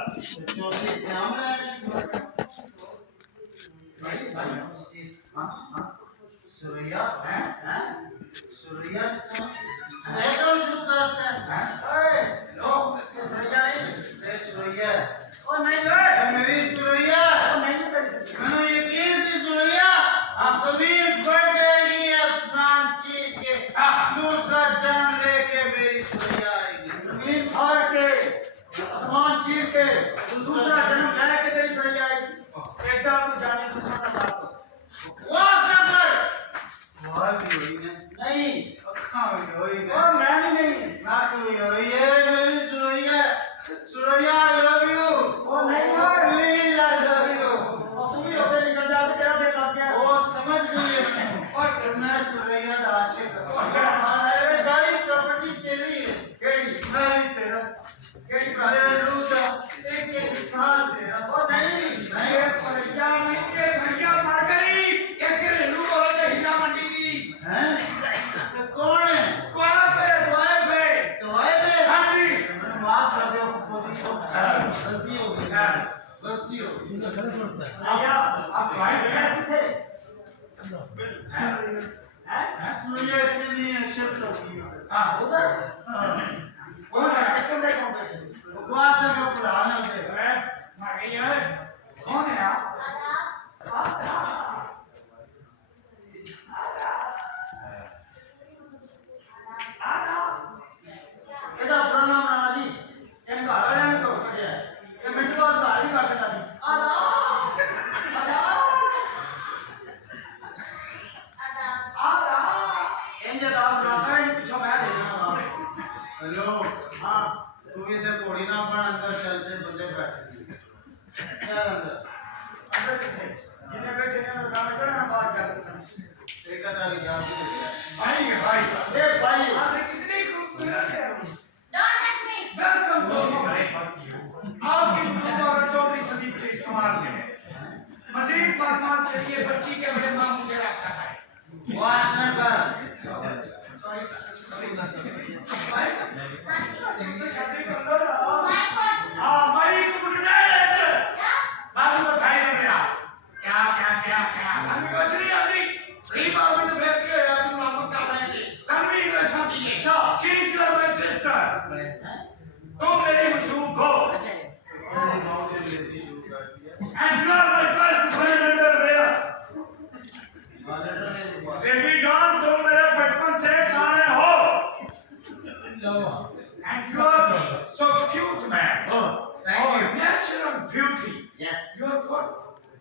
चौथी एग्जाम है सुरैया है सुरैया कौन शुरू करता है लो सुरैया नहीं सुरैया ओ नहीं है मेरी सुरैया नहीं मैंने यकीन से सुरैया जमीन फट जाएगी आसमान चीर के दूसरा जन्म लेके मेरी सुरैया आएगी जमीन फाड़ के आसमान चीर के दूसरा जन्म लेके तेरी सुरैया आएगी बेटा तू जाने दुश्मन का साथ वाह शंकर वाह भी हुई नहीं अखा भी हुई और मैं भी नहीं नाक भी हुई है मेरी Suraiya Suraiya I love you ओ नहीं हो प्लीज आई लव यू तुम भी होते निकल जाते तेरा दिल लग गया ओ समझ गई है और मैं सुरैया का आशिक हूं अरे सारी प्रॉपर्टी तेरी है केड़ी मैं भी तेरा केड़ी प्रॉपर्टी लूटा एक एक साल तेरा ओ नहीं नहीं सुरैया नहीं के भैया मर गई एक घरेलू औरत है हीरा मंडी की हैं तो कौन है माफ कर दो पोजीशन गलती हो गई आया आप भाई बेटा किथे हैं सुनिए इतनी नहीं है शिफ्ट हो गई हां उधर कौन है कौन देखो बकवास का पुराना है मर गई है कौन है आप ਇਹਦਾ ਪੁਰਾਣਾ ਨਾਮ ਜੀ ਇਹਨ ਘਰ ਵਾਲਿਆਂ ਨੇ ਤੋਂ ਕੱਢਿਆ ਇਹ ਮਿੰਟ ਬਾਅਦ ਘਰ ਹੀ ਕਰ ਦਿੰਦਾ ਸੀ ਆਦਾ ਇੰਜ ਦਾ ਬਰਾਬਰ ਹੀ ਪਿੱਛੋਂ ਮੈਂ ਦੇ ਦੇਣਾ ਨਾਮ हेलो हां तू इधर घोड़ी ना बन अंदर चलते बंदे बैठे चल अंदर किथे जिन्हें बैठे ने नाम करना बाहर जाकर समझ एक कथा की जान भाई ए भाई अरे कितने खूबसूरत है Don't touch me. Welcome to आपकी मुबारक चौधरी सदीक के इस्तेमाल में मजीद मालूमात के लिए बच्ची के बड़े मामू से रखा है वाशनगर सॉरी हां माइक उठ जाए बाबू को छाई दे मेरा क्या हम कुछ नहीं आती गरीब आदमी तो बैठ के आज नाम चल रहे थे सभी की शादी है अच्छा चीज कर मैं सिस्टर तुम मेरी मशहूर हो and you are my best friend underwear सेवी डॉन तुम मेरे बचपन से काने हो and you are so cute man Thank you. natural beauty Yes. you are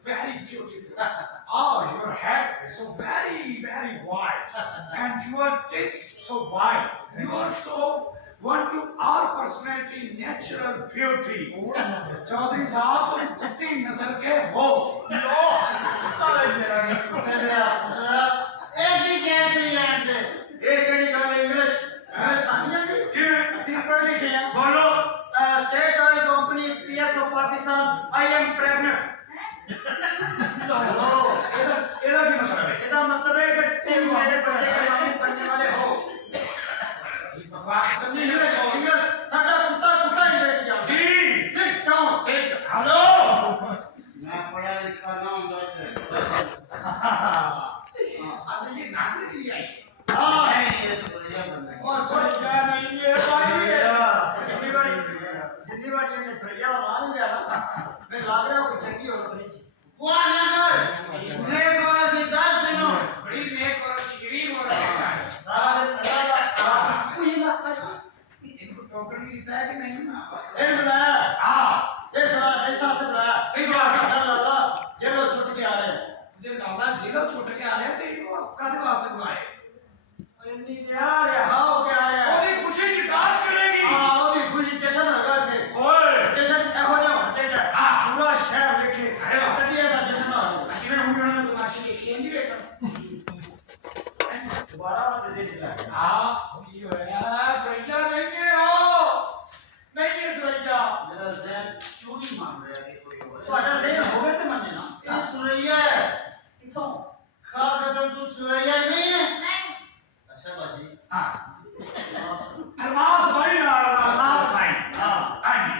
very beautiful oh your head is so very white and your teeth so white you are so want to our personality natural beauty Chaudhary साहब तुम कुत्ती नस्ल के हो साले मेरा तेरे एक ही कहते हैं एक कड़ी गल इंग्लिश मैं सानिया की ਅਸੀਂ ਪੜ੍ਹ ਲਿਖੇ ਆ ਬੋਲੋ state oil company PS of Pakistan I am pregnant ਇਹਦਾ ਕੀ ਮਤਲਬ ਹੈ ਇਹਦਾ ਮਤਲਬ ਹੈ ਕਿ तुम मेरे बच्चे के मामू बनने वाले हो बकवास करनी है चौधरी साਡਾ ਕੁੱਤਾ ਹੀ ਬੈਠ ਜਾ जी सिट डाउन सिट हेलो मैं पढ़ा लिखा ना हूं अब ये नाच रही है हां नहीं ये सुरैया बन गई और सुरैया नहीं ये भाई जितनी बारी हमने सुरैया मान लिया ना मैं लग रहा कोई चंगी औरत नहीं सी वाह नगर नेक औरत की 10 दिनों बड़ी नेक औरत की गरीब औरत है सारे कोई ना इनको टोकन भी देता है कि नहीं ए बुलाया हां ये सवाल ऐसा से बुलाया इस बात से लाला ये लोग छुट के आ रहे हैं जे लाला जी लोग छुट के आ रहे हैं तो इनको कद वास्ते बुलाए इतनी यार हां के आ रहे हैं ओदी खुशी की डांस करेगी हां ओदी खुशी जश्न लगा के ओए जश्न एहो ने होना चाहिए हां पूरा शहर देखे अरे चलिए ऐसा जश्न हो जिन्हें हम लोगों ने तो नाची देखी है जी बेटा दोबारा मत दे चला हां की होया सुरैया नहीं हो नहीं है सुरैया मेरा जहन क्यों नहीं मान रहा कि कोई और ਤੁਹਾਡਾ ਦੇ ਹੋਵੇ ਤੇ ਮੰਨੇ ਨਾ ये सुरैया है ਕਿਥੋਂ खा कसम तू सुरैया नहीं है नहीं. अच्छा बाजी हां अरमास भाई ना अरमास भाई हां हां जी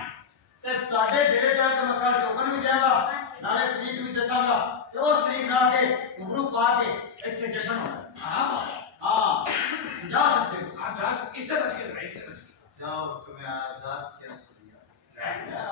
ते ਤੁਹਾਡੇ ਤੇ ਉਸ ਤਰੀਕ ਨਾਲ ਕੇ घुंघरू पा के ਇੱਥੇ ਜਸ਼ਨ होना हाँ जा सकते हो हाँ जा इससे बच के इससे बच के जाओ तुम्हें आजाद किया सुरैया।